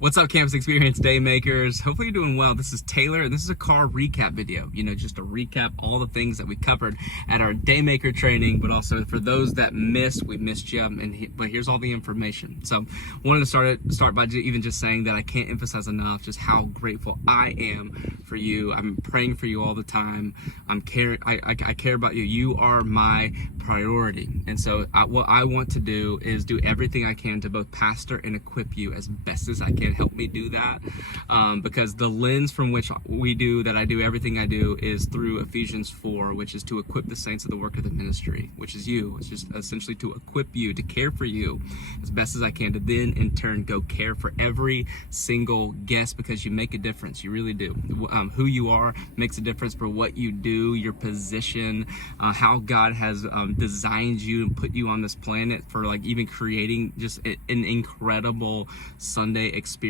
What's up, Campus Experience Daymakers? Hopefully you're doing well. This is Taylor, and this is a car recap video. Just to recap all the things that we covered at our Daymaker training, but also for those that missed, we missed you, but here's all the information. So wanted to start by even just saying that I can't emphasize enough just how grateful I am for you. I'm praying for you all the time. I care about you. You are my priority. And so what I want to do is do everything I can to both pastor and equip you as best as I can. Help me do that, because the lens from which I do everything I do is through Ephesians 4, which is to equip the saints of the work of the ministry, which is you. It's just essentially to equip you, to care for you as best as I can, to then in turn go care for every single guest, because you make a difference. You really do. Who you are makes a difference, for what you do, your position, how God has designed you and put you on this planet for, like, even creating just an incredible Sunday experience.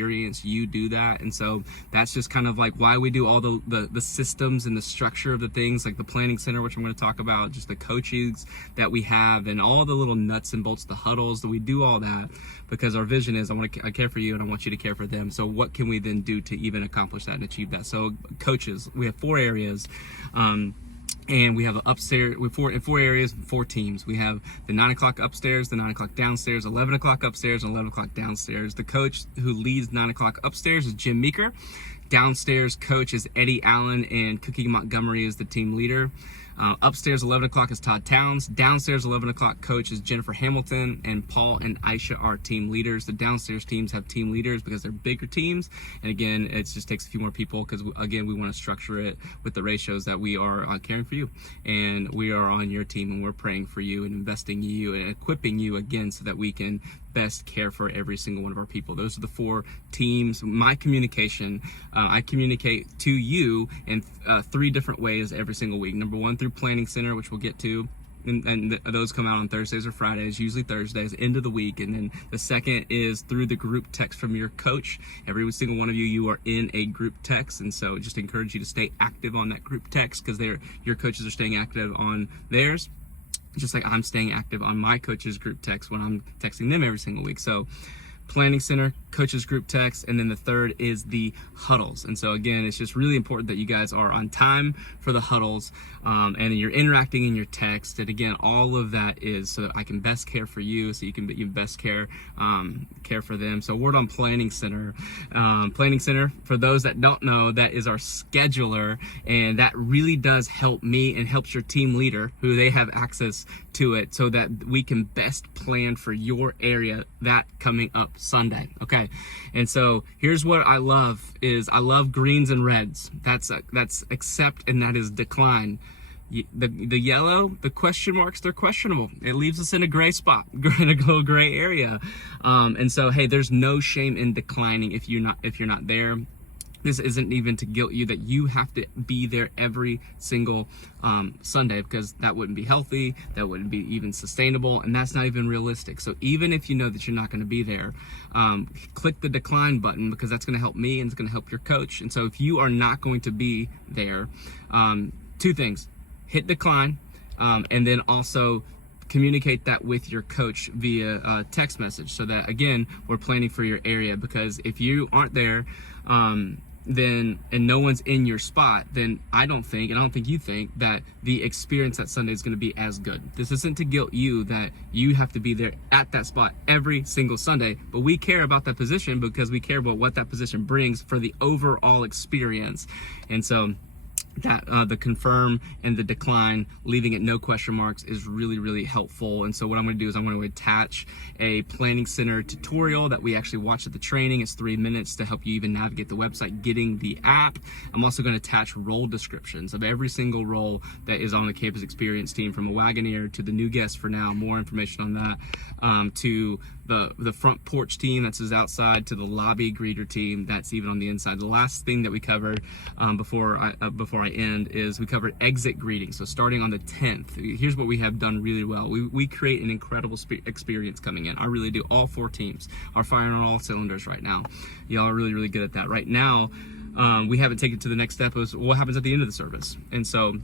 You do that. And so that's just kind of like why we do all the systems and the structure of the things, like the planning center, which I'm going to talk about, just the coachings that we have and all the little nuts and bolts, the huddles, that we do all that because our vision is I care for you and I want you to care for them. So what can we then do to even accomplish that and achieve that? So coaches, we have 4 areas. And we have upstairs, in four areas, 4 teams. We have the 9 o'clock upstairs, the 9 o'clock downstairs, 11 o'clock upstairs, and 11 o'clock downstairs. The coach who leads 9 o'clock upstairs is Jim Meeker. Downstairs coach is Eddie Allen, and Cookie Montgomery is the team leader. Upstairs, 11 o'clock is Todd Towns. Downstairs, 11 o'clock coach is Jennifer Hamilton, and Paul and Aisha are team leaders. The downstairs teams have team leaders because they're bigger teams. And again, it just takes a few more people because, again, we want to structure it with the ratios that we are caring for you. And we are on your team, and we're praying for you and investing in you and equipping you, again, so that we can best care for every single one of our people. Those are the 4 teams. My communication, I communicate to you in 3 different ways every single week. Number 1, through Planning Center, which we'll get to, and those come out on Thursdays or Fridays, usually Thursdays, end of the week. And then the second is through the group text from your coach. Every single one of you are in a group text, and so just encourage you to stay active on that group text, because your coaches are staying active on theirs, just like I'm staying active on my coaches group text when I'm texting them every single week. So Planning Center, coaches group text, and then the third is the huddles. And so again, it's just really important that you guys are on time for the huddles, and you're interacting in your text. And again, all of that is so that I can best care for you, so you can best care for them. So word on Planning Center. Planning Center, for those that don't know, that is our scheduler, and that really does help me and helps your team leader, who they have access to it, so that we can best plan for your area that coming up Sunday. Okay, and so here's what I love is I love greens and reds. That's accept, and that is decline. The yellow, the question marks, they're questionable. It leaves us in a gray spot, in a little gray area. And so, hey, there's no shame in declining if you're not there. This isn't even to guilt you that you have to be there every single Sunday, because that wouldn't be healthy, that wouldn't be even sustainable, and that's not even realistic. So even if you know that you're not going to be there, click the decline button, because that's going to help me and it's going to help your coach. And so if you are not going to be there, 2 things: hit decline, and then also communicate that with your coach via text message, so that, again, we're planning for your area. Because if you aren't there, then and no one's in your spot, then I don't think you think that the experience that Sunday is going to be as good. This isn't to guilt you that you have to be there at that spot every single Sunday, but we care about that position because we care about what that position brings for the overall experience. And so that the confirm and the decline, leaving it no question marks, is really, really helpful. And so what I'm going to do is I'm going to attach a Planning Center tutorial that we actually watched at the training. It's 3 minutes to help you even navigate the website, getting the app. I'm also going to attach role descriptions of every single role that is on the Campus Experience team, from a Wagoneer to the new guest for now, more information on that, to the front porch team that's outside, to the lobby greeter team that's even on the inside. The last thing that we covered before I end is we covered exit greeting. So starting on the 10th, here's what we have done really well. We create an incredible experience coming in. I really do. All 4 teams are firing on all cylinders right now. Y'all are really, really good at that. Right now, we haven't taken it to the next step of what happens at the end of the service. And so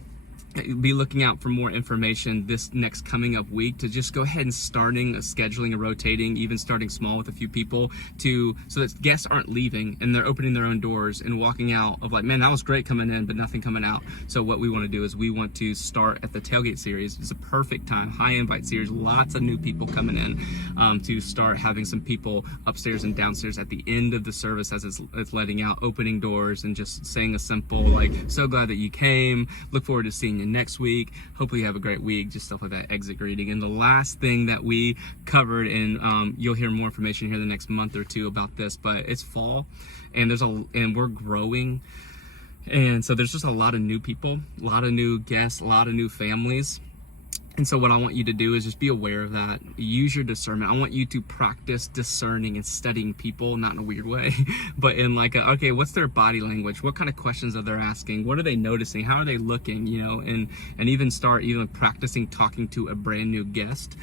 be looking out for more information this next coming up week to just go ahead and scheduling and rotating, even starting small with a few people so that guests aren't leaving and they're opening their own doors and walking out of like, man, that was great coming in, but nothing coming out. So what we want to do is we want to start at the tailgate series. It's a perfect time, high invite series, lots of new people coming in, to start having some people upstairs and downstairs at the end of the service as it's letting out, opening doors and just saying a simple like, so glad that you came, look forward to seeing you next week, hopefully you have a great week, just stuff like that, exit greeting. And the last thing that we covered, and you'll hear more information here the next month or two about this, but it's fall and we're growing, and so there's just a lot of new people, a lot of new guests, a lot of new families. And so what I want you to do is just be aware of that. Use your discernment. I want you to practice discerning and studying people, not in a weird way, but in like, okay, what's their body language? What kind of questions are they asking? What are they noticing? How are they looking? You know, and even start practicing talking to a brand new guest,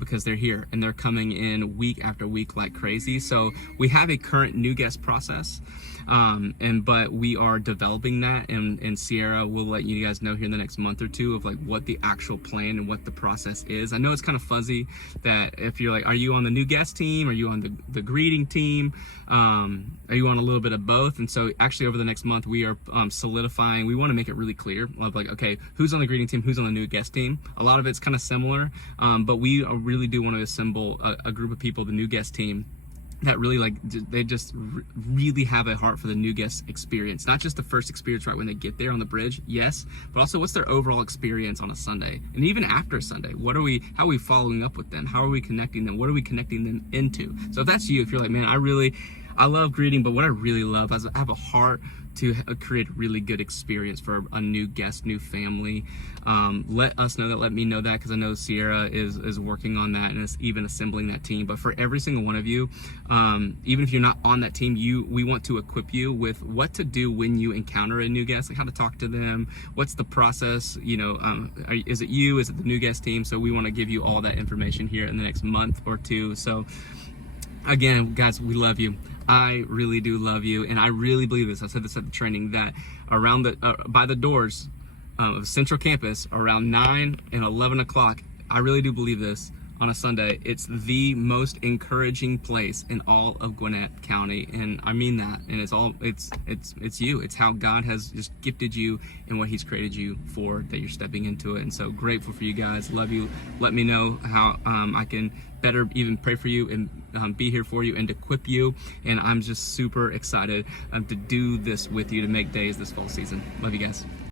because they're here and they're coming in week after week like crazy. So we have a current new guest process. But we are developing that, and Sierra will let you guys know here in the next month or two of like what the actual plan and what the process is. I know it's kind of fuzzy that if you're like, are you on the new guest team? Are you on the greeting team? Are you on a little bit of both? And so actually over the next month, we are solidifying, we want to make it really clear of like, okay, who's on the greeting team? Who's on the new guest team? A lot of it's kind of similar, but we really do want to assemble a group of people, the new guest team, that really they just really have a heart for the new guest experience, not just the first experience right when they get there on the bridge, yes, but also what's their overall experience on a Sunday, and even after Sunday. How are we following up with them? How are we connecting them? What are we connecting them into? So if that's you, if you're like, man, I love greeting, but what I really love is I have a heart to create a really good experience for a new guest, new family. Let us know that, let me know that, because I know Sierra is working on that and is even assembling that team. But for every single one of you, even if you're not on that team, we want to equip you with what to do when you encounter a new guest, like how to talk to them, what's the process, is it you, is it the new guest team? So we want to give you all that information here in the next month or two. So again, guys, we love you. I really do love you, and I really believe this. I said this at the training, that around by the doors of Central Campus around 9 and 11 o'clock, I really do believe this, on a Sunday, it's the most encouraging place in all of Gwinnett County, and I mean that. And it's you. It's how God has just gifted you and what He's created you for, that you're stepping into it. And so grateful for you guys. Love you. Let me know how I can better even pray for you and be here for you and equip you. And I'm just super excited to do this with you, to make days this fall season. Love you guys.